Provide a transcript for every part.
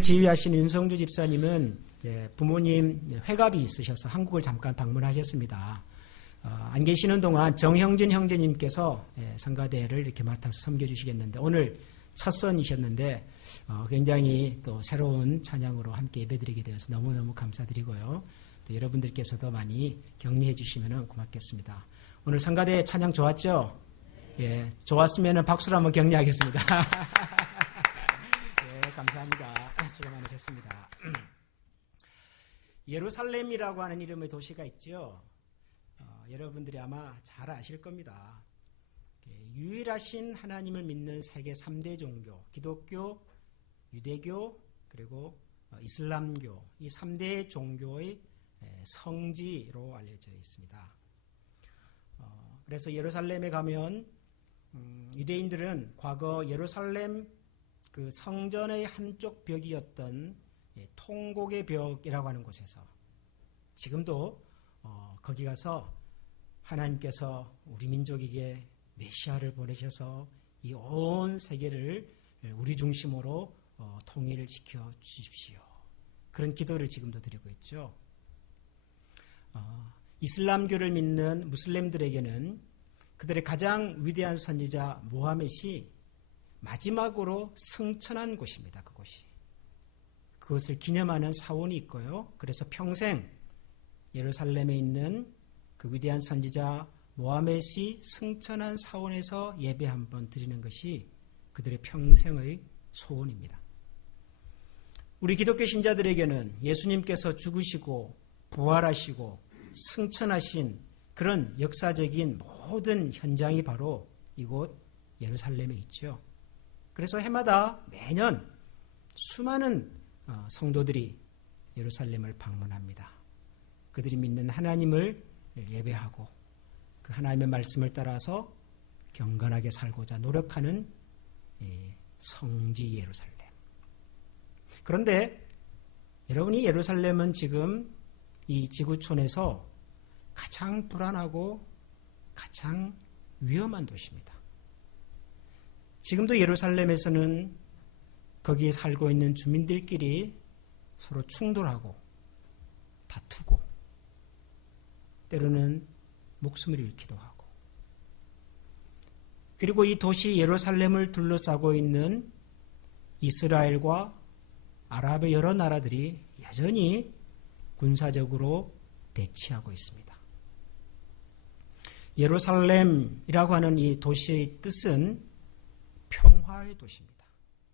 지휘하신 윤성주 집사님은 부모님 회갑이 있으셔서 한국을 잠깐 방문하셨습니다. 안 계시는 동안 정형진 형제님께서 성가대를 이렇게 맡아서 섬겨주시겠는데 오늘 첫 선이셨는데 굉장히 또 새로운 찬양으로 함께 예배드리게 되어서 너무너무 감사드리고요. 또 여러분들께서도 많이 격려해 주시면 고맙겠습니다. 오늘 성가대 찬양 좋았죠? 예, 좋았으면 박수로 한번 격려하겠습니다. 예, 감사합니다. 수고 많으셨습니다. 예루살렘이라고 하는 이름의 도시가 있죠. 여러분들이 아마 잘 아실 겁니다. 유일하신 하나님을 믿는 세계 3대 종교, 기독교, 유대교, 그리고 이슬람교, 이 3대 종교의 성지로 알려져 있습니다. 그래서 예루살렘에 가면 유대인들은 과거 예루살렘 그 성전의 한쪽 벽이었던 통곡의 벽이라고 하는 곳에서 지금도 거기 가서 하나님께서 우리 민족에게 메시아를 보내셔서 이 온 세계를 우리 중심으로 통일시켜 주십시오. 그런 기도를 지금도 드리고 있죠. 이슬람교를 믿는 무슬림들에게는 그들의 가장 위대한 선지자 모하멧이 마지막으로 승천한 곳입니다. 그곳이. 그것을 기념하는 사원이 있고요. 그래서 평생 예루살렘에 있는 그 위대한 선지자 모하멧이 승천한 사원에서 예배 한번 드리는 것이 그들의 평생의 소원입니다. 우리 기독교 신자들에게는 예수님께서 죽으시고 부활하시고 승천하신 그런 역사적인 모든 현장이 바로 이곳 예루살렘에 있죠. 그래서 해마다 매년 수많은 성도들이 예루살렘을 방문합니다. 그들이 믿는 하나님을 예배하고 그 하나님의 말씀을 따라서 경건하게 살고자 노력하는 성지 예루살렘. 그런데 여러분이 예루살렘은 지금 이 지구촌에서 가장 불안하고 가장 위험한 도시입니다. 지금도 예루살렘에서는 거기에 살고 있는 주민들끼리 서로 충돌하고 다투고 때로는 목숨을 잃기도 하고 그리고 이 도시 예루살렘을 둘러싸고 있는 이스라엘과 아랍의 여러 나라들이 여전히 군사적으로 대치하고 있습니다. 예루살렘이라고 하는 이 도시의 뜻은 평화의 도시입니다.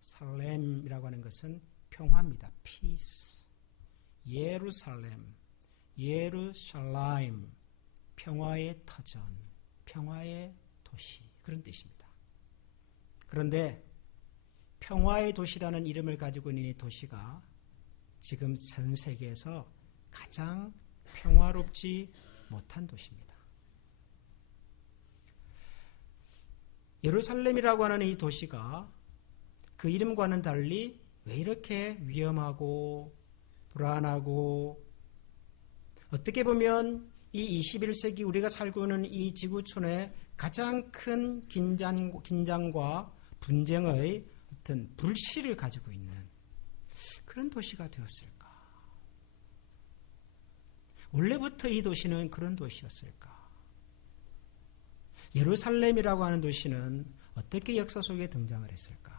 살렘이라고 하는 것은 평화입니다. peace. 예루살렘, 예루샬라임, 평화의 터전, 평화의 도시 그런 뜻입니다. 그런데 평화의 도시라는 이름을 가지고 있는 이 도시가 지금 전 세계에서 가장 평화롭지 못한 도시입니다. 예루살렘이라고 하는 이 도시가 그 이름과는 달리 왜 이렇게 위험하고 불안하고 어떻게 보면 이 21세기 우리가 살고 있는 이 지구촌에 가장 큰 긴장과 분쟁의 어떤 불씨를 가지고 있는 그런 도시가 되었을까? 원래부터 이 도시는 그런 도시였을까? 예루살렘이라고 하는 도시는 어떻게 역사 속에 등장을 했을까?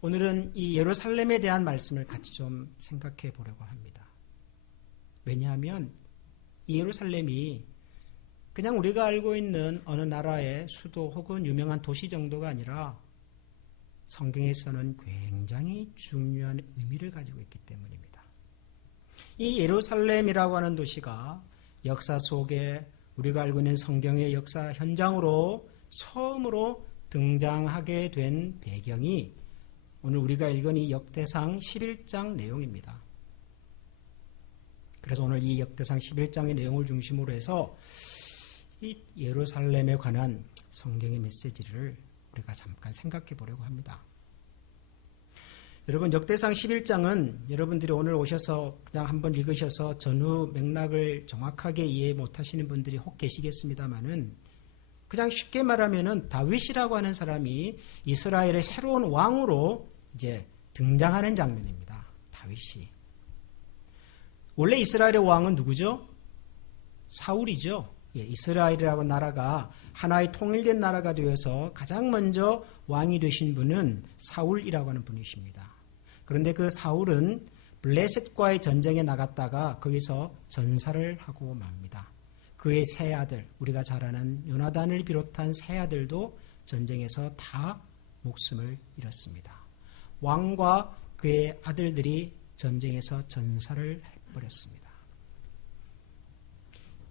오늘은 이 예루살렘에 대한 말씀을 같이 좀 생각해 보려고 합니다. 왜냐하면 이 예루살렘이 그냥 우리가 알고 있는 어느 나라의 수도 혹은 유명한 도시 정도가 아니라 성경에서는 굉장히 중요한 의미를 가지고 있기 때문입니다. 이 예루살렘이라고 하는 도시가 역사 속에 우리가 알고 있는 성경의 역사 현장으로 처음으로 등장하게 된 배경이 오늘 우리가 읽은 이 역대상 11장 내용입니다. 그래서 오늘 이 역대상 11장의 내용을 중심으로 해서 이 예루살렘에 관한 성경의 메시지를 우리가 잠깐 생각해 보려고 합니다. 여러분 역대상 11장은 여러분들이 오늘 오셔서 그냥 한번 읽으셔서 전후 맥락을 정확하게 이해 못하시는 분들이 혹 계시겠습니다마는 그냥 쉽게 말하면은 다윗이라고 하는 사람이 이스라엘의 새로운 왕으로 이제 등장하는 장면입니다. 다윗이. 원래 이스라엘의 왕은 누구죠? 사울이죠. 예, 이스라엘이라고 나라가 하나의 통일된 나라가 되어서 가장 먼저 왕이 되신 분은 사울이라고 하는 분이십니다. 그런데 그 사울은 블레셋과의 전쟁에 나갔다가 거기서 전사를 하고 맙니다. 그의 세 아들, 우리가 잘 아는 요나단을 비롯한 세 아들도 전쟁에서 다 목숨을 잃었습니다. 왕과 그의 아들들이 전쟁에서 전사를 해버렸습니다.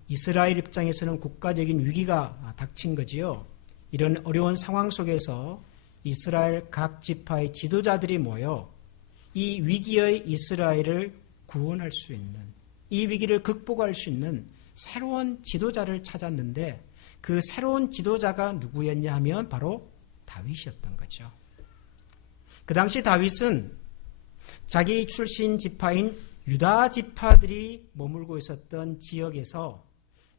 이스라엘 입장에서는 국가적인 위기가 닥친 거지요. 이런 어려운 상황 속에서 이스라엘 각 지파의 지도자들이 모여 이 위기의 이스라엘을 구원할 수 있는, 이 위기를 극복할 수 있는 새로운 지도자를 찾았는데 그 새로운 지도자가 누구였냐 하면 바로 다윗이었던 거죠. 그 당시 다윗은 자기 출신 지파인 유다 지파들이 머물고 있었던 지역에서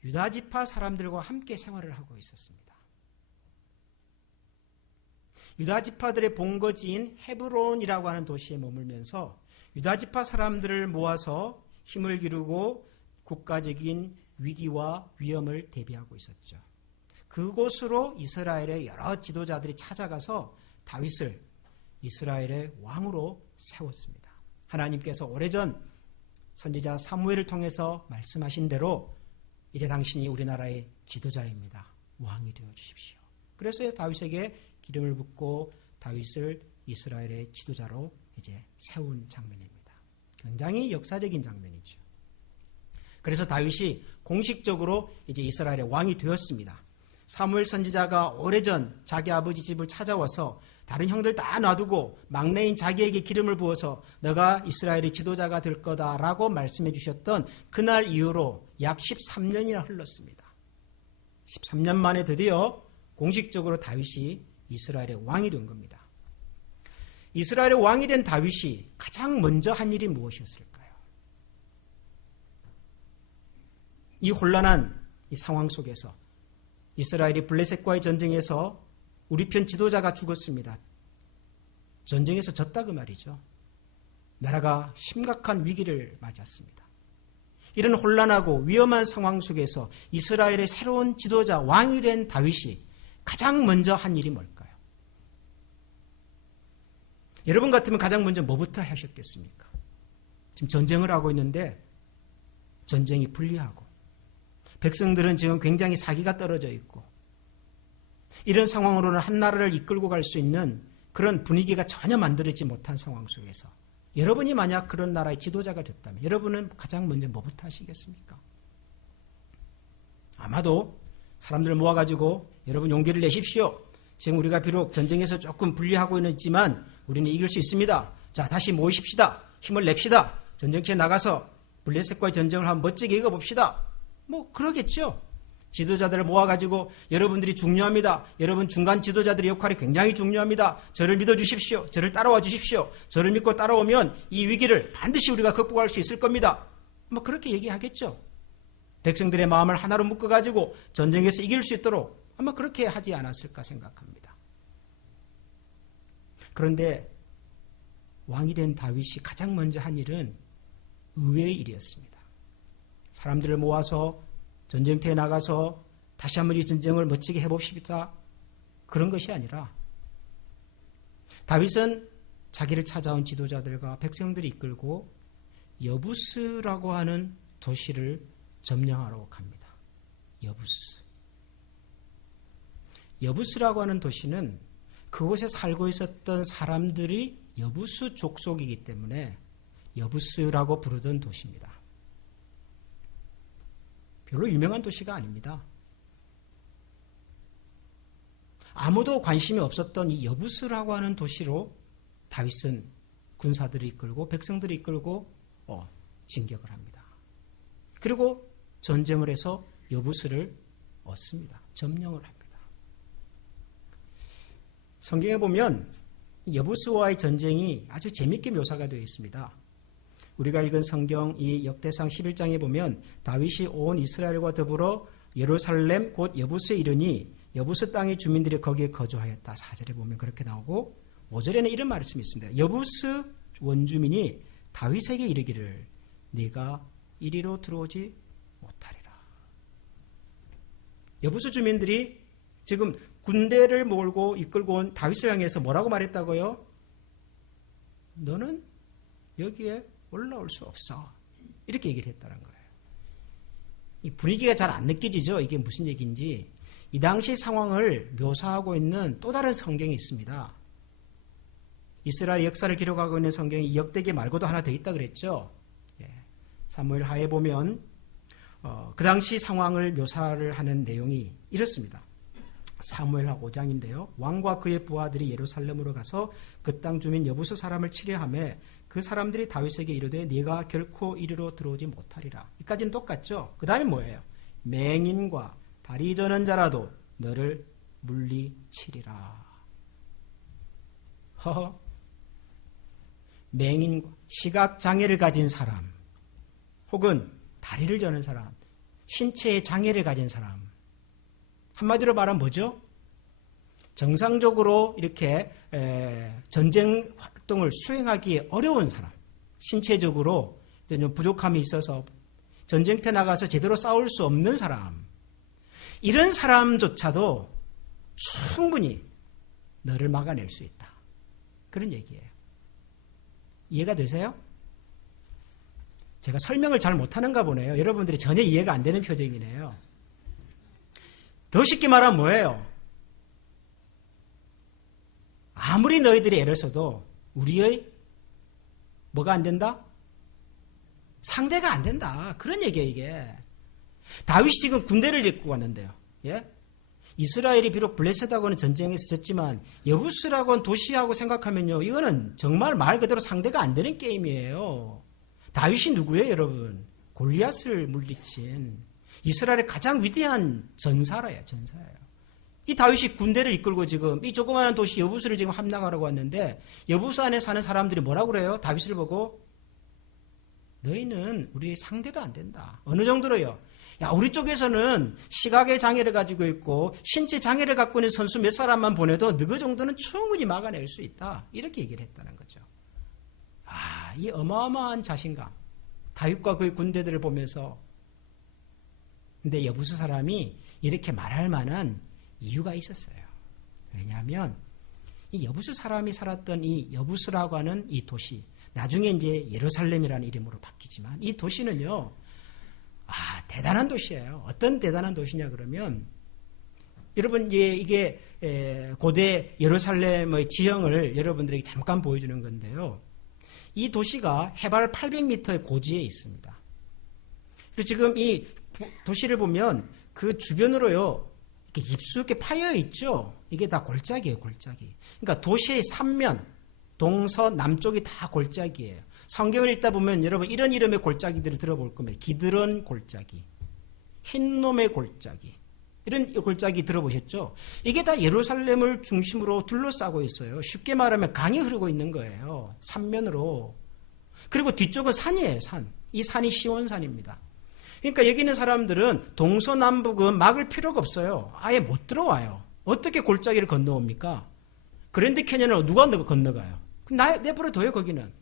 유다 지파 사람들과 함께 생활을 하고 있었습니다. 유다 지파들의 본거지인 헤브론이라고 하는 도시에 머물면서 유다 지파 사람들을 모아서 힘을 기르고 국가적인 위기와 위험을 대비하고 있었죠. 그곳으로 이스라엘의 여러 지도자들이 찾아가서 다윗을 이스라엘의 왕으로 세웠습니다. 하나님께서 오래전 선지자 사무엘을 통해서 말씀하신 대로 이제 당신이 우리나라의 지도자입니다. 왕이 되어 주십시오. 그래서 다윗에게 기름을 붓고 다윗을 이스라엘의 지도자로 이제 세운 장면입니다. 굉장히 역사적인 장면이죠. 그래서 다윗이 공식적으로 이제 이스라엘의 왕이 되었습니다. 사무엘 선지자가 오래전 자기 아버지 집을 찾아와서 다른 형들 다 놔두고 막내인 자기에게 기름을 부어서 너가 이스라엘의 지도자가 될 거다라고 말씀해 주셨던 그날 이후로 약 13년이나 흘렀습니다. 13년 만에 드디어 공식적으로 다윗이 이스라엘의 왕이 된 겁니다. 이스라엘의 왕이 된 다윗이 가장 먼저 한 일이 무엇이었을까요? 이 혼란한 이 상황 속에서 이스라엘이 블레셋과의 전쟁에서 우리 편 지도자가 죽었습니다. 전쟁에서 졌다 그 말이죠. 나라가 심각한 위기를 맞았습니다. 이런 혼란하고 위험한 상황 속에서 이스라엘의 새로운 지도자 왕이 된 다윗이 가장 먼저 한 일이 뭘까요? 여러분 같으면 가장 먼저 뭐부터 하셨겠습니까? 지금 전쟁을 하고 있는데 전쟁이 불리하고 백성들은 지금 굉장히 사기가 떨어져 있고 이런 상황으로는 한 나라를 이끌고 갈 수 있는 그런 분위기가 전혀 만들어지지 못한 상황 속에서 여러분이 만약 그런 나라의 지도자가 됐다면 여러분은 가장 먼저 뭐부터 하시겠습니까? 아마도 사람들 모아가지고 여러분 용기를 내십시오. 지금 우리가 비록 전쟁에서 조금 불리하고 있지만 우리는 이길 수 있습니다. 자, 다시 모이십시다. 힘을 냅시다. 전쟁터에 나가서 블레셋과의 전쟁을 한번 멋지게 이겨봅시다. 뭐 그러겠죠. 지도자들을 모아가지고 여러분들이 중요합니다. 여러분 중간 지도자들의 역할이 굉장히 중요합니다. 저를 믿어주십시오. 저를 따라와 주십시오. 저를 믿고 따라오면 이 위기를 반드시 우리가 극복할 수 있을 겁니다. 뭐 그렇게 얘기하겠죠. 백성들의 마음을 하나로 묶어가지고 전쟁에서 이길 수 있도록 아마 그렇게 하지 않았을까 생각합니다. 그런데 왕이 된 다윗이 가장 먼저 한 일은 의외의 일이었습니다. 사람들을 모아서 전쟁터에 나가서 다시 한번 이 전쟁을 멋지게 해봅시다. 그런 것이 아니라 다윗은 자기를 찾아온 지도자들과 백성들이 이끌고 여부스라고 하는 도시를 점령하러 갑니다. 여부스. 여부스라고 하는 도시는 그곳에 살고 있었던 사람들이 여부스 족속이기 때문에 여부스라고 부르던 도시입니다. 별로 유명한 도시가 아닙니다. 아무도 관심이 없었던 이 여부스라고 하는 도시로 다윗은 군사들을 이끌고 백성들을 이끌고 진격을 합니다. 그리고 전쟁을 해서 여부스를 얻습니다. 점령을 합니다. 성경에 보면 여부스와의 전쟁이 아주 재밌게 묘사가 되어 있습니다. 우리가 읽은 성경 이 역대상 11장에 보면 다윗이 온 이스라엘과 더불어 예루살렘 곧 여부스에 이르니 여부스 땅의 주민들이 거기에 거주하였다. 4절에 보면 그렇게 나오고 5절에는 이런 말씀이 있습니다. 여부스 원주민이 다윗에게 이르기를 네가 이리로 들어오지 못하리라. 여부스 주민들이 지금 군대를 몰고 이끌고 온 다윗을 향해서 뭐라고 말했다고요? 너는 여기에 올라올 수 없어. 이렇게 얘기를 했다는 거예요. 이 분위기가 잘 안 느껴지죠? 이게 무슨 얘기인지. 이 당시 상황을 묘사하고 있는 또 다른 성경이 있습니다. 이스라엘 역사를 기록하고 있는 성경이 역대기 말고도 하나 더 있다 그랬죠. 사무엘 하에 보면 그 당시 상황을 묘사를 하는 내용이 이렇습니다. 사무엘하 5장인데요. 왕과 그의 부하들이 예루살렘으로 가서 그 땅 주민 여부스 사람을 치려하며 그 사람들이 다윗에게 이르되 네가 결코 이리로 들어오지 못하리라. 이까지는 똑같죠. 그 다음에 뭐예요? 맹인과 다리 저는 자라도 너를 물리치리라. 허허. 맹인과 시각장애를 가진 사람 혹은 다리를 저는 사람, 신체의 장애를 가진 사람, 한마디로 말하면 뭐죠? 정상적으로 이렇게 전쟁 활동을 수행하기 어려운 사람, 신체적으로 좀 부족함이 있어서 전쟁터에 나가서 제대로 싸울 수 없는 사람, 이런 사람조차도 충분히 너를 막아낼 수 있다. 그런 얘기예요. 이해가 되세요? 제가 설명을 잘 못하는가 보네요. 여러분들이 전혀 이해가 안 되는 표정이네요. 더 쉽게 말하면 뭐예요? 아무리 너희들이 애를 써도 우리의 뭐가 안 된다? 상대가 안 된다. 그런 얘기예요, 이게. 다윗이 지금 군대를 이끌고 왔는데요. 예? 이스라엘이 비록 블레셋하고는 전쟁에서 졌지만 여부스라고 하는 도시하고 생각하면요. 이거는 정말 말 그대로 상대가 안 되는 게임이에요. 다윗이 누구예요, 여러분? 골리앗을 물리친 이스라엘의 가장 위대한 전사라요, 전사예요. 이 다윗이 군대를 이끌고 지금 이 조그마한 도시 여부스를 지금 함락하려고 왔는데 여부스 안에 사는 사람들이 뭐라고 그래요? 다윗을 보고 너희는 우리의 상대도 안 된다. 어느 정도로요? 야, 우리 쪽에서는 시각의 장애를 가지고 있고 신체 장애를 갖고 있는 선수 몇 사람만 보내도 너희 정도는 충분히 막아낼 수 있다. 이렇게 얘기를 했다는 거죠. 아, 이 어마어마한 자신감. 다윗과 그의 군대들을 보면서. 근데 여부스 사람이 이렇게 말할 만한 이유가 있었어요. 왜냐하면 이 여부스 사람이 살았던 이 여부스라고 하는 이 도시, 나중에 이제 예루살렘이라는 이름으로 바뀌지만 이 도시는요, 대단한 도시예요. 어떤 대단한 도시냐 그러면 여러분 이게 고대 예루살렘의 지형을 여러분들에게 잠깐 보여주는 건데요. 이 도시가 해발 800m의 고지에 있습니다. 그리고 지금 이 도시를 보면 그 주변으로요 이렇게 깊숙이 파여 있죠. 이게 다 골짜기예요, 골짜기. 그러니까 도시의 삼면, 동서, 남쪽이 다 골짜기예요. 성경을 읽다 보면 여러분 이런 이름의 골짜기들을 들어볼 겁니다. 기드론 골짜기, 흰놈의 골짜기, 이런 골짜기 들어보셨죠? 이게 다 예루살렘을 중심으로 둘러싸고 있어요. 쉽게 말하면 강이 흐르고 있는 거예요. 삼면으로. 그리고 뒤쪽은 산이에요, 산. 이 산이 시온산입니다. 그러니까 여기 있는 사람들은 동서남북은 막을 필요가 없어요. 아예 못 들어와요. 어떻게 골짜기를 건너옵니까? 그랜드 캐년을 누가 건너가요? 그럼 내버려둬요, 거기는.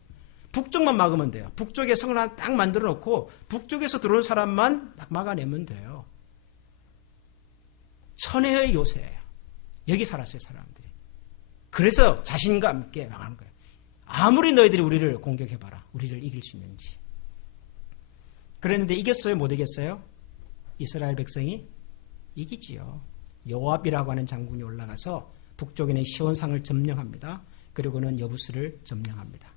북쪽만 막으면 돼요. 북쪽에 성을 하나 딱 만들어 놓고 북쪽에서 들어온 사람만 딱 막아내면 돼요. 천혜의 요새예요. 여기 살았어요, 사람들이. 그래서 자신감 있게 나가는 거예요. 아무리 너희들이 우리를 공격해봐라. 우리를 이길 수 있는지. 그랬는데 이겼어요? 못 이겼어요? 이스라엘 백성이 이기지요. 요압이라고 하는 장군이 올라가서 북쪽에 있는 시온상을 점령합니다. 그리고는 여부스를 점령합니다.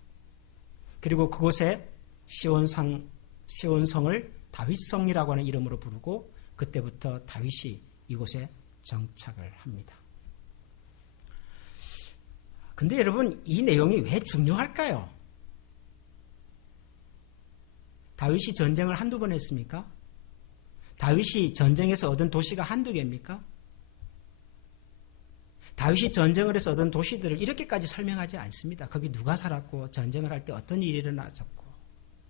그리고 그곳에 시온성을 다윗성이라고 하는 이름으로 부르고 그때부터 다윗이 이곳에 정착을 합니다. 근데 여러분 이 내용이 왜 중요할까요? 다윗이 전쟁을 한두 번 했습니까? 다윗이 전쟁에서 얻은 도시가 한두 개입니까? 다윗이 전쟁을 해서 얻은 도시들을 이렇게까지 설명하지 않습니다. 거기 누가 살았고 전쟁을 할 때 어떤 일이 일어났었고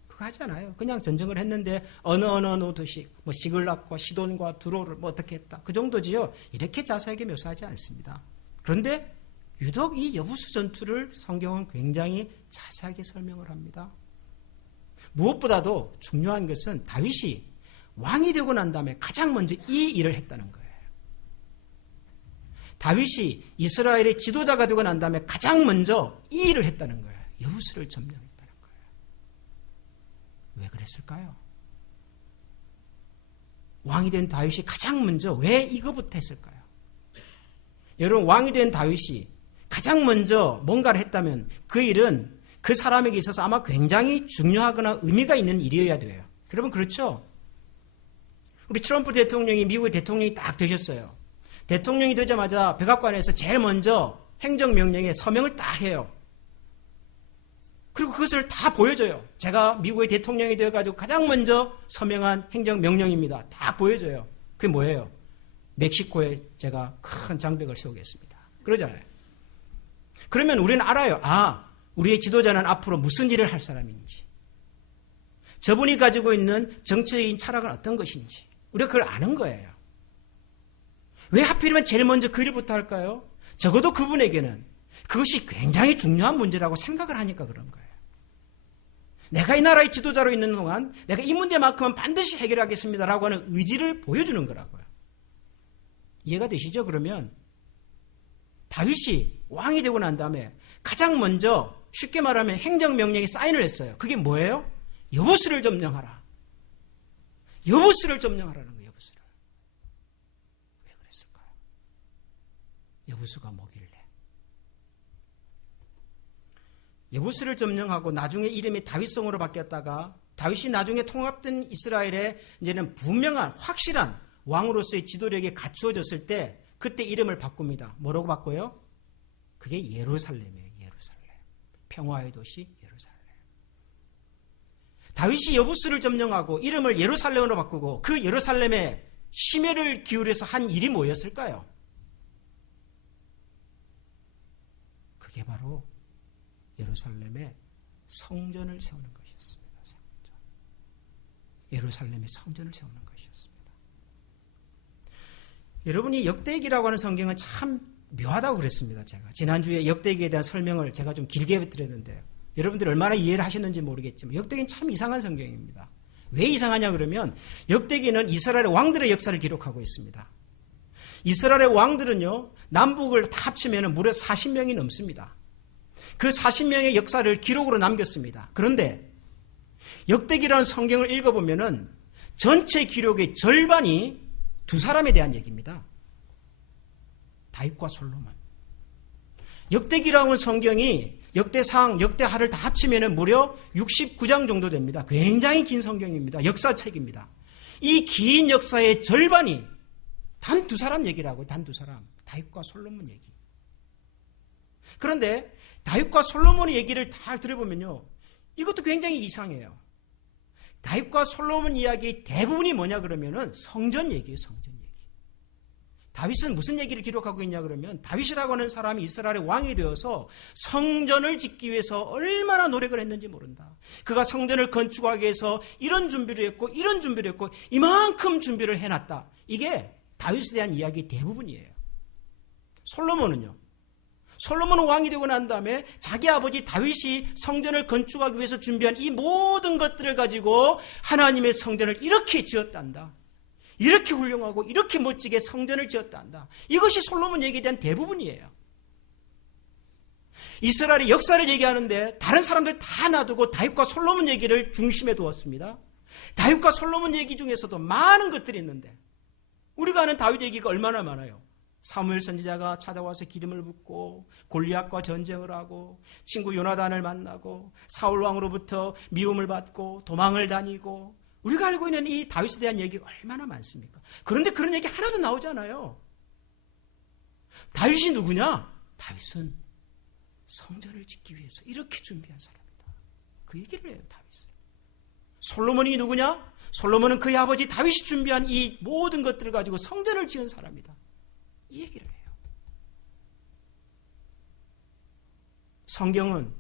그거 하지 않아요. 그냥 전쟁을 했는데 어느 도시 뭐 시글락과 시돈과 두로를 뭐 어떻게 했다 그 정도지요. 이렇게 자세하게 묘사하지 않습니다. 그런데 유독 이 여부수 전투를 성경은 굉장히 자세하게 설명을 합니다. 무엇보다도 중요한 것은 다윗이 왕이 되고 난 다음에 가장 먼저 이 일을 했다는 거예요. 다윗이 이스라엘의 지도자가 되고 난 다음에 가장 먼저 이 일을 했다는 거예요. 여부수를 점령했다는 거예요. 왜 그랬을까요? 왕이 된 다윗이 가장 먼저 왜 이거부터 했을까요? 여러분, 왕이 된 다윗이 가장 먼저 뭔가를 했다면 그 일은 그 사람에게 있어서 아마 굉장히 중요하거나 의미가 있는 일이어야 돼요. 여러분, 그렇죠? 우리 트럼프 대통령이 미국의 대통령이 딱 되셨어요. 대통령이 되자마자 백악관에서 제일 먼저 행정명령에 서명을 딱 해요. 그리고 그것을 다 보여줘요. 제가 미국의 대통령이 되어가지고 가장 먼저 서명한 행정명령입니다. 다 보여줘요. 그게 뭐예요? 멕시코에 제가 큰 장벽을 세우겠습니다. 그러잖아요. 그러면 우리는 알아요. 우리의 지도자는 앞으로 무슨 일을 할 사람인지, 저분이 가지고 있는 정치적인 철학은 어떤 것인지 우리가 그걸 아는 거예요. 왜 하필이면 제일 먼저 그 일부터 할까요? 적어도 그분에게는 그것이 굉장히 중요한 문제라고 생각을 하니까 그런 거예요. 내가 이 나라의 지도자로 있는 동안 내가 이 문제만큼은 반드시 해결하겠습니다라고 하는 의지를 보여주는 거라고요. 이해가 되시죠? 그러면 다윗이 왕이 되고 난 다음에 가장 먼저 쉽게 말하면 행정명령에 사인을 했어요. 그게 뭐예요? 여부수를 점령하라. 여부수를 점령하라는 거예요. 여부수를. 왜 그랬을까요? 여부수가 뭐길래? 여부수를 점령하고 나중에 이름이 다윗성으로 바뀌었다가 다윗이 나중에 통합된 이스라엘에 이제는 분명한 확실한 왕으로서의 지도력이 갖추어졌을 때 그때 이름을 바꿉니다. 뭐라고 바꿔요? 그게 예루살렘이에요. 예루살렘. 평화의 도시 예루살렘. 다윗이 여부수를 점령하고 이름을 예루살렘으로 바꾸고 그 예루살렘에 심혈을 기울여서 한 일이 뭐였을까요? 그게 바로 예루살렘에 성전을 세우는 것이었습니다. 성전. 예루살렘에 성전을 세우는 것이었습니다. 여러분이 역대기라고 하는 성경은 참 묘하다고 그랬습니다. 제가 지난주에 역대기에 대한 설명을 제가 좀 길게 드렸는데요. 여러분들이 얼마나 이해를 하셨는지 모르겠지만 역대기는 참 이상한 성경입니다. 왜 이상하냐 그러면 역대기는 이스라엘의 왕들의 역사를 기록하고 있습니다. 이스라엘의 왕들은요, 남북을 다 합치면 무려 40명이 넘습니다. 그 40명의 역사를 기록으로 남겼습니다. 그런데 역대기라는 성경을 읽어보면은 전체 기록의 절반이 두 사람에 대한 얘기입니다. 다윗과 솔로몬. 역대기라는 성경이 역대상, 역대하를 다 합치면 무려 69장 정도 됩니다. 굉장히 긴 성경입니다. 역사책입니다. 이 긴 역사의 절반이 단 두 사람 얘기라고요. 단 두 사람. 다윗과 솔로몬 얘기. 그런데 다윗과 솔로몬의 얘기를 다 들어보면요, 이것도 굉장히 이상해요. 다윗과 솔로몬 이야기 대부분이 뭐냐 그러면은 성전 얘기예요. 성전 얘기. 다윗은 무슨 얘기를 기록하고 있냐 그러면 다윗이라고 하는 사람이 이스라엘의 왕이 되어서 성전을 짓기 위해서 얼마나 노력을 했는지 모른다. 그가 성전을 건축하기 위해서 이런 준비를 했고 이런 준비를 했고 이만큼 준비를 해놨다. 이게 다윗에 대한 이야기 대부분이에요. 솔로몬은요, 솔로몬은 왕이 되고 난 다음에 자기 아버지 다윗이 성전을 건축하기 위해서 준비한 이 모든 것들을 가지고 하나님의 성전을 이렇게 지었단다. 이렇게 훌륭하고 이렇게 멋지게 성전을 지었단다. 이것이 솔로몬 얘기에 대한 대부분이에요. 이스라엘의 역사를 얘기하는데 다른 사람들 다 놔두고 다윗과 솔로몬 얘기를 중심에 두었습니다. 다윗과 솔로몬 얘기 중에서도 많은 것들이 있는데 우리가 아는 다윗 얘기가 얼마나 많아요. 사무엘 선지자가 찾아와서 기름을 붓고 골리앗과 전쟁을 하고 친구 요나단을 만나고 사울 왕으로부터 미움을 받고 도망을 다니고 우리가 알고 있는 이 다윗에 대한 얘기가 얼마나 많습니까? 그런데 그런 얘기 하나도 나오지 않아요. 다윗이 누구냐? 다윗은 성전을 짓기 위해서 이렇게 준비한 사람이다. 그 얘기를 해요. 다윗은. 솔로몬이 누구냐? 솔로몬은 그의 아버지 다윗이 준비한 이 모든 것들을 가지고 성전을 지은 사람이다. 이 얘기를 해요. 성경은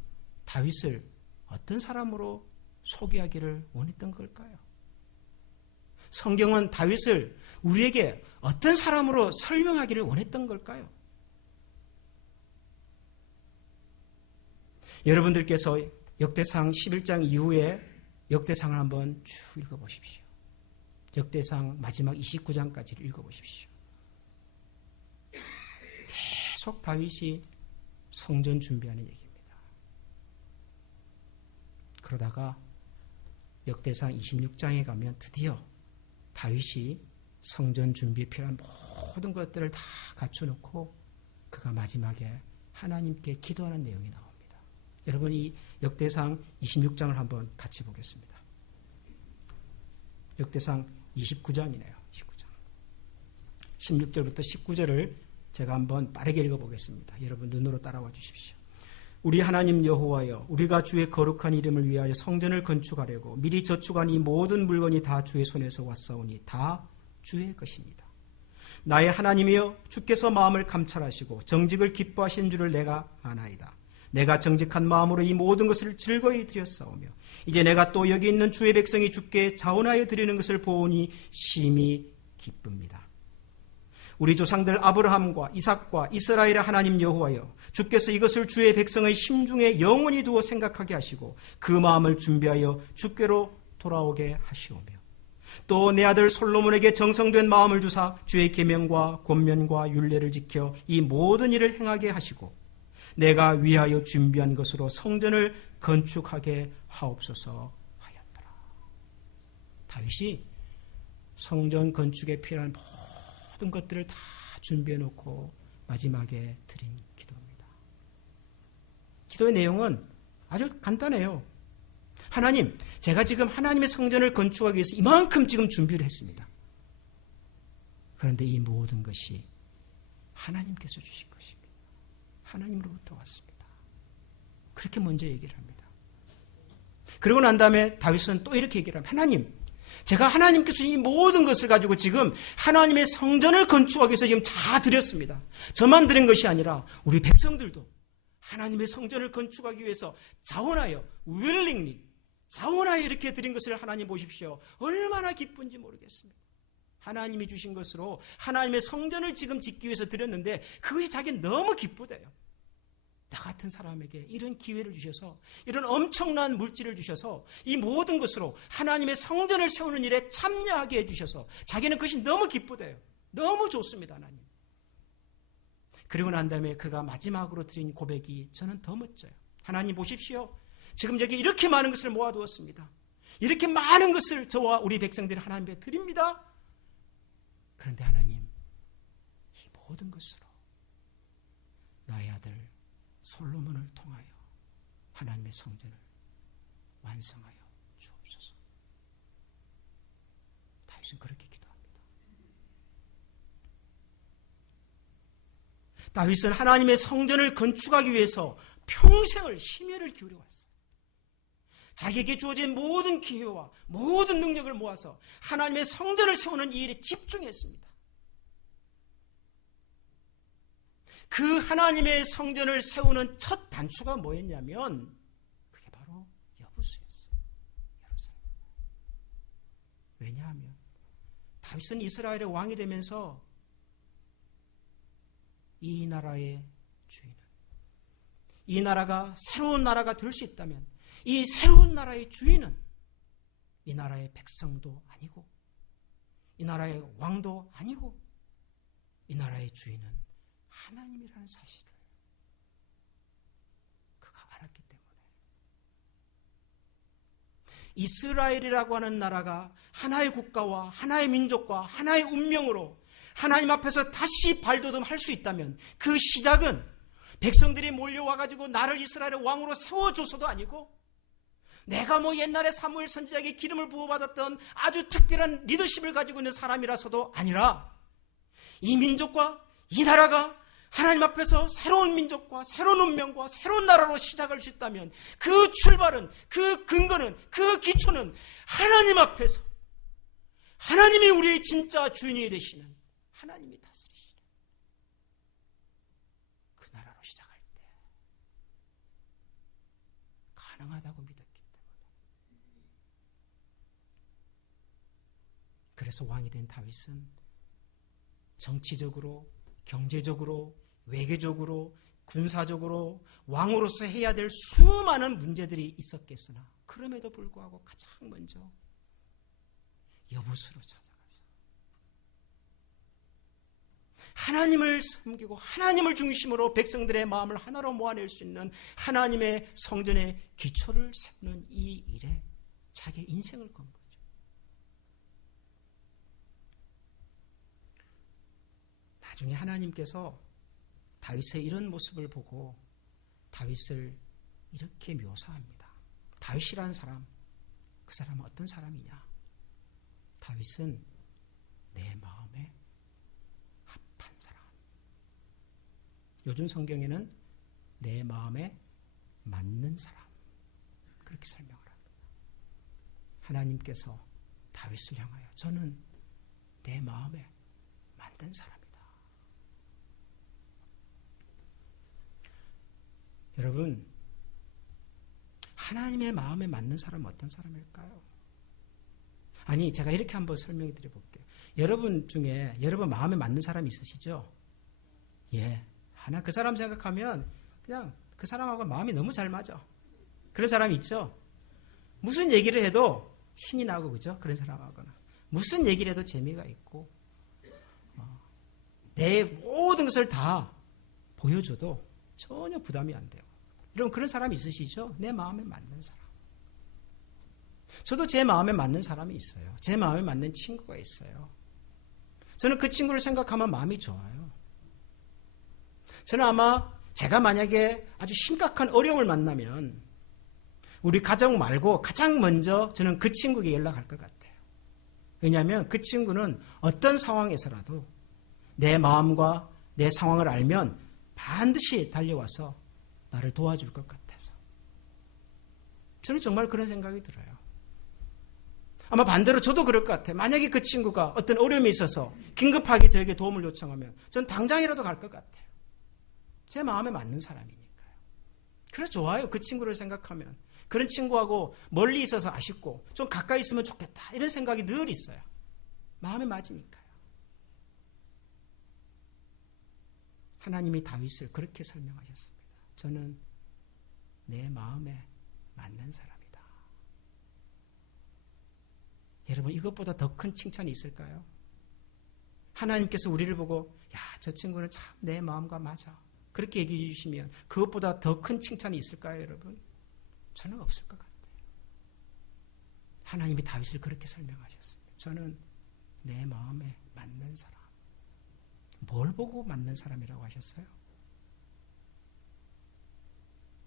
다윗을 어떤 사람으로 소개하기를 원했던 걸까요? 성경은 다윗을 우리에게 어떤 사람으로 설명하기를 원했던 걸까요? 여러분들께서 역대상 11장 이후에 역대상을 한번 쭉 읽어보십시오. 역대상 마지막 29장까지를 읽어보십시오. 계속 다윗이 성전 준비하는 얘기입니다. 그러다가 역대상 26장에 가면 드디어 다윗이 성전 준비에 필요한 모든 것들을 다 갖춰놓고 그가 마지막에 하나님께 기도하는 내용이 나옵니다. 여러분, 이 역대상 26장을 한번 같이 보겠습니다. 역대상 29장이네요. 19장. 16절부터 19절을 제가 한번 빠르게 읽어보겠습니다. 여러분 눈으로 따라와 주십시오. 우리 하나님 여호와여, 우리가 주의 거룩한 이름을 위하여 성전을 건축하려고 미리 저축한 이 모든 물건이 다 주의 손에서 왔사오니 다 주의 것입니다. 나의 하나님이여, 주께서 마음을 감찰하시고 정직을 기뻐하신 줄을 내가 아나이다. 내가 정직한 마음으로 이 모든 것을 즐거이 드렸사오며 이제 내가 또 여기 있는 주의 백성이 주께 자원하여 드리는 것을 보오니 심히 기쁩니다. 우리 조상들 아브라함과 이삭과 이스라엘의 하나님 여호와여, 주께서 이것을 주의 백성의 심중에 영원히 두어 생각하게 하시고 그 마음을 준비하여 주께로 돌아오게 하시오며 또 내 아들 솔로몬에게 정성된 마음을 주사 주의 계명과 권면과 율례를 지켜 이 모든 일을 행하게 하시고 내가 위하여 준비한 것으로 성전을 건축하게 하옵소서 하였더라. 다윗이 성전 건축에 필요한 모든 것들을 다 준비해 놓고 마지막에 드린 기도입니다. 기도의 내용은 아주 간단해요. 하나님, 제가 지금 하나님의 성전을 건축하기 위해서 이만큼 지금 준비를 했습니다. 그런데 이 모든 것이 하나님께서 주신 것입니다. 하나님으로부터 왔습니다. 그렇게 먼저 얘기를 합니다. 그러고 난 다음에 다윗은 또 이렇게 얘기를 합니다. 하나님, 제가 하나님께서 주신 이 모든 것을 가지고 지금 하나님의 성전을 건축하기 위해서 지금 다 드렸습니다. 저만 드린 것이 아니라 우리 백성들도 하나님의 성전을 건축하기 위해서 자원하여 willingly 자원하여 이렇게 드린 것을 하나님 보십시오. 얼마나 기쁜지 모르겠습니다. 하나님이 주신 것으로 하나님의 성전을 지금 짓기 위해서 드렸는데 그것이 자기는 너무 기쁘대요. 나 같은 사람에게 이런 기회를 주셔서 이런 엄청난 물질을 주셔서 이 모든 것으로 하나님의 성전을 세우는 일에 참여하게 해주셔서 자기는 그것이 너무 기쁘대요. 너무 좋습니다. 하나님. 그리고 난 다음에 그가 마지막으로 드린 고백이 저는 더 멋져요. 하나님 보십시오. 지금 여기 이렇게 많은 것을 모아두었습니다. 이렇게 많은 것을 저와 우리 백성들이 하나님께 드립니다. 그런데 하나님, 이 모든 것으로 나의 아들 솔로몬을 통하여 하나님의 성전을 완성하여 주옵소서. 다윗은 그렇게 기도합니다. 다윗은 하나님의 성전을 건축하기 위해서 평생을 심혈을 기울여 왔어요. 자기에게 주어진 모든 기회와 모든 능력을 모아서 하나님의 성전을 세우는 이 일에 집중했습니다. 그 하나님의 성전을 세우는 첫 단추가 뭐였냐면 그게 바로 여부수였어요. 예루살렘. 왜냐하면 다윗은 이스라엘의 왕이 되면서 이 나라의 주인은, 이 나라가 새로운 나라가 될 수 있다면 이 새로운 나라의 주인은 이 나라의 백성도 아니고 이 나라의 왕도 아니고 이 나라의 주인은 하나님이라는 사실을 그가 알았기 때문에 이스라엘이라고 하는 나라가 하나의 국가와 하나의 민족과 하나의 운명으로 하나님 앞에서 다시 발돋움할 수 있다면 그 시작은 백성들이 몰려와가지고 나를 이스라엘의 왕으로 세워줘서도 아니고 내가 옛날에 사무엘 선지자에게 기름을 부어받았던 아주 특별한 리더십을 가지고 있는 사람이라서도 아니라 이 민족과 이 나라가 하나님 앞에서 새로운 민족과 새로운 운명과 새로운 나라로 시작할 수 있다면 그 출발은, 그 근거는, 그 기초는 하나님 앞에서 하나님이 우리의 진짜 주인이 되시는 하나님이 다스리시는 그 나라로 시작할 때 가능하다고 믿었기 때문에 그래서 왕이 된 다윗은 정치적으로, 경제적으로, 외교적으로, 군사적으로 왕으로서 해야 될 수많은 문제들이 있었겠으나 그럼에도 불구하고 가장 먼저 여부수로 찾아가서 하나님을 섬기고 하나님을 중심으로 백성들의 마음을 하나로 모아낼 수 있는 하나님의 성전의 기초를 세우는 이 일에 자기의 인생을 건 거죠. 나중에 하나님께서 다윗의 이런 모습을 보고 다윗을 이렇게 묘사합니다. 다윗이라는 사람, 그 사람은 어떤 사람이냐? 다윗은 내 마음에 합한 사람. 요즘 성경에는 내 마음에 맞는 사람, 그렇게 설명을 합니다. 하나님께서 다윗을 향하여 저는 내 마음에 맞는 사람이다. 여러분, 하나님의 마음에 맞는 사람은 어떤 사람일까요? 아니, 제가 이렇게 한번 설명해 드려볼게요. 여러분 중에 여러분 마음에 맞는 사람이 있으시죠? 예. 하나 그 사람 생각하면 그냥 그 사람하고 마음이 너무 잘 맞아. 그런 사람이 있죠? 무슨 얘기를 해도 신이 나고, 그죠? 그런 사람하고는. 무슨 얘기를 해도 재미가 있고, 내 모든 것을 다 보여줘도 전혀 부담이 안 돼요. 여러분, 그런 사람이 있으시죠? 내 마음에 맞는 사람. 저도 제 마음에 맞는 사람이 있어요. 제 마음에 맞는 친구가 있어요. 저는 그 친구를 생각하면 마음이 좋아요. 저는 아마 제가 만약에 아주 심각한 어려움을 만나면 우리 가족 말고 가장 먼저 저는 그 친구에게 연락할 것 같아요. 왜냐하면 그 친구는 어떤 상황에서라도 내 마음과 내 상황을 알면 반드시 달려와서 나를 도와줄 것 같아서. 저는 정말 그런 생각이 들어요. 아마 반대로 저도 그럴 것 같아요. 만약에 그 친구가 어떤 어려움이 있어서 긴급하게 저에게 도움을 요청하면 전 당장이라도 갈 것 같아요. 제 마음에 맞는 사람이니까요. 그래 좋아요. 그 친구를 생각하면. 그런 친구하고 멀리 있어서 아쉽고 좀 가까이 있으면 좋겠다. 이런 생각이 늘 있어요. 마음에 맞으니까요. 하나님이 다윗을 그렇게 설명하셨습니다. 저는 내 마음에 맞는 사람이다. 여러분, 이것보다 더 큰 칭찬이 있을까요? 하나님께서 우리를 보고 야, 저 친구는 참 내 마음과 맞아. 그렇게 얘기해 주시면 그것보다 더 큰 칭찬이 있을까요, 여러분? 저는 없을 것 같아요. 하나님이 다윗을 그렇게 설명하셨습니다. 저는 내 마음에 맞는 사람. 뭘 보고 맞는 사람이라고 하셨어요?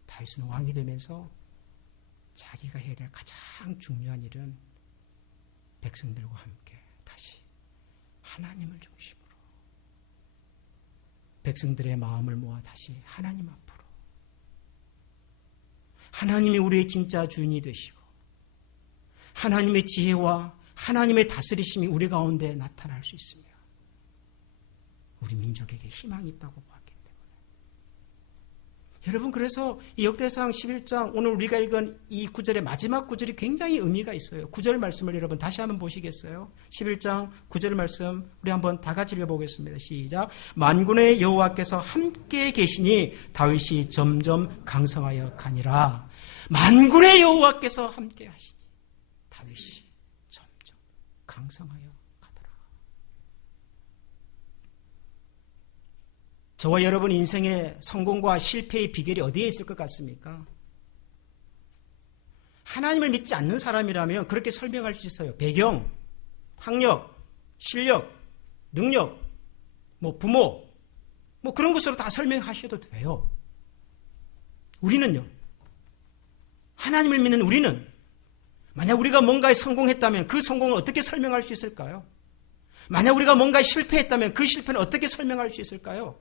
다윗은 왕이 되면서 자기가 해야 될 가장 중요한 일은 백성들과 함께 다시 하나님을 중심으로 백성들의 마음을 모아 다시 하나님 앞으로 하나님이 우리의 진짜 주인이 되시고 하나님의 지혜와 하나님의 다스리심이 우리 가운데 나타날 수 있으며 우리 민족에게 희망이 있다고 봤기 때문에 여러분, 그래서 이 역대상 11장 오늘 우리가 읽은 이 구절의 마지막 구절이 굉장히 의미가 있어요. 9절 말씀을 여러분 다시 한번 보시겠어요? 11장 9절 말씀 우리 한번 다 같이 읽어보겠습니다. 시작. 만군의 여호와께서 함께 계시니 다윗이 점점 강성하여 가니라. 만군의 여호와께서 함께 하시니 다윗이 점점 강성하여 가더라. 저와 여러분 인생의 성공과 실패의 비결이 어디에 있을 것 같습니까? 하나님을 믿지 않는 사람이라면 그렇게 설명할 수 있어요. 배경, 학력, 실력, 능력, 부모, 그런 것으로 다 설명하셔도 돼요. 우리는요, 하나님을 믿는 우리는 만약 우리가 뭔가에 성공했다면 그 성공을 어떻게 설명할 수 있을까요? 만약 우리가 뭔가에 실패했다면 그 실패는 어떻게 설명할 수 있을까요?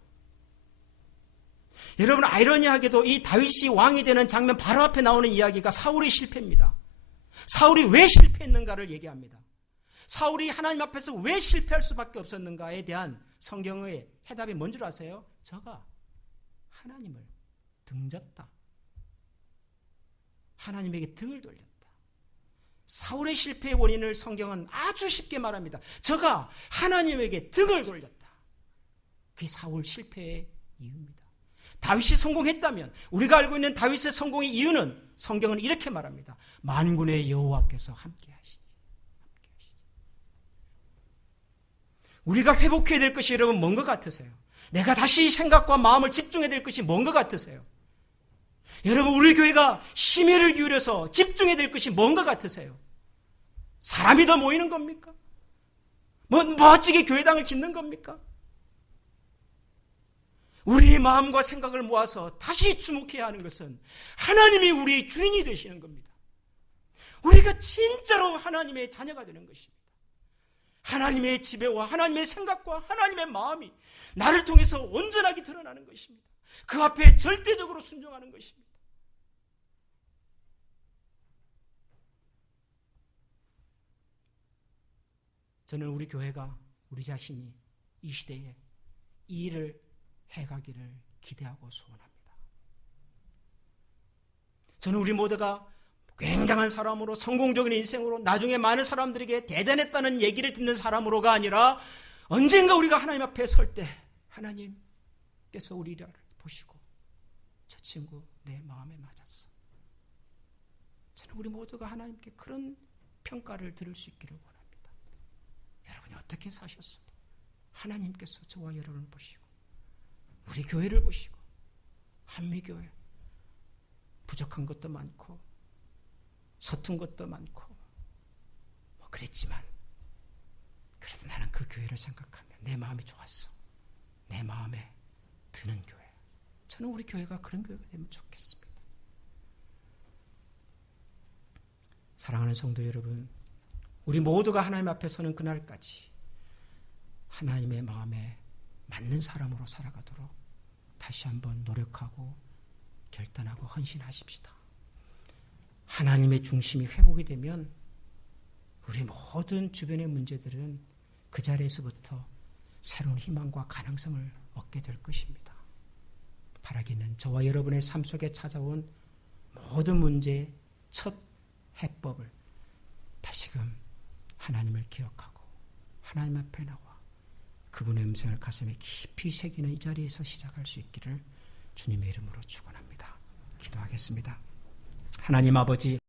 여러분, 아이러니하게도 이 다윗이 왕이 되는 장면 바로 앞에 나오는 이야기가 사울의 실패입니다. 사울이 왜 실패했는가를 얘기합니다. 사울이 하나님 앞에서 왜 실패할 수밖에 없었는가에 대한 성경의 해답이 뭔 줄 아세요? 저가 하나님을 등졌다. 하나님에게 등을 돌렸다. 사울의 실패의 원인을 성경은 아주 쉽게 말합니다. 저가 하나님에게 등을 돌렸다. 그게 사울 실패의 이유입니다. 다윗이 성공했다면, 우리가 알고 있는 다윗의 성공의 이유는 성경은 이렇게 말합니다. 만군의 여호와께서 함께 하시니. 우리가 회복해야 될 것이 여러분 뭔 것 같으세요? 내가 다시 생각과 마음을 집중해야 될 것이 뭔 것 같으세요? 여러분, 우리 교회가 심혈을 기울여서 집중해야 될 것이 뭔 것 같으세요? 사람이 더 모이는 겁니까? 멋지게 교회당을 짓는 겁니까? 우리의 마음과 생각을 모아서 다시 주목해야 하는 것은 하나님이 우리의 주인이 되시는 겁니다. 우리가 진짜로 하나님의 자녀가 되는 것입니다. 하나님의 지배와 하나님의 생각과 하나님의 마음이 나를 통해서 온전하게 드러나는 것입니다. 그 앞에 절대적으로 순종하는 것입니다. 저는 우리 교회가, 우리 자신이 이 시대에 이 일을 해가기를 기대하고 소원합니다. 저는 우리 모두가 굉장한 사람으로, 성공적인 인생으로, 나중에 많은 사람들에게 대단했다는 얘기를 듣는 사람으로가 아니라 언젠가 우리가 하나님 앞에 설 때 하나님께서 우리를 보시고 저 친구 내 마음에 맞았어. 저는 우리 모두가 하나님께 그런 평가를 들을 수 있기를 원합니다. 여러분이 어떻게 사셨어도 하나님께서 저와 여러분을 보시고 우리 교회를 보시고, 한미교회 부족한 것도 많고 서툰 것도 많고 그랬지만 그래도 나는 그 교회를 생각하면 내 마음이 좋았어. 내 마음에 드는 교회. 저는 우리 교회가 그런 교회가 되면 좋겠습니다. 사랑하는 성도 여러분, 우리 모두가 하나님 앞에 서는 그날까지 하나님의 마음에 맞는 사람으로 살아가도록 다시 한번 노력하고 결단하고 헌신하십시다. 하나님의 중심이 회복이 되면 우리 모든 주변의 문제들은 그 자리에서부터 새로운 희망과 가능성을 얻게 될 것입니다. 바라기는 저와 여러분의 삶 속에 찾아온 모든 문제의 첫 해법을 다시금 하나님을 기억하고 하나님 앞에 나와 그분의 음성을 가슴에 깊이 새기는 이 자리에서 시작할 수 있기를 주님의 이름으로 축원합니다. 기도하겠습니다. 하나님 아버지,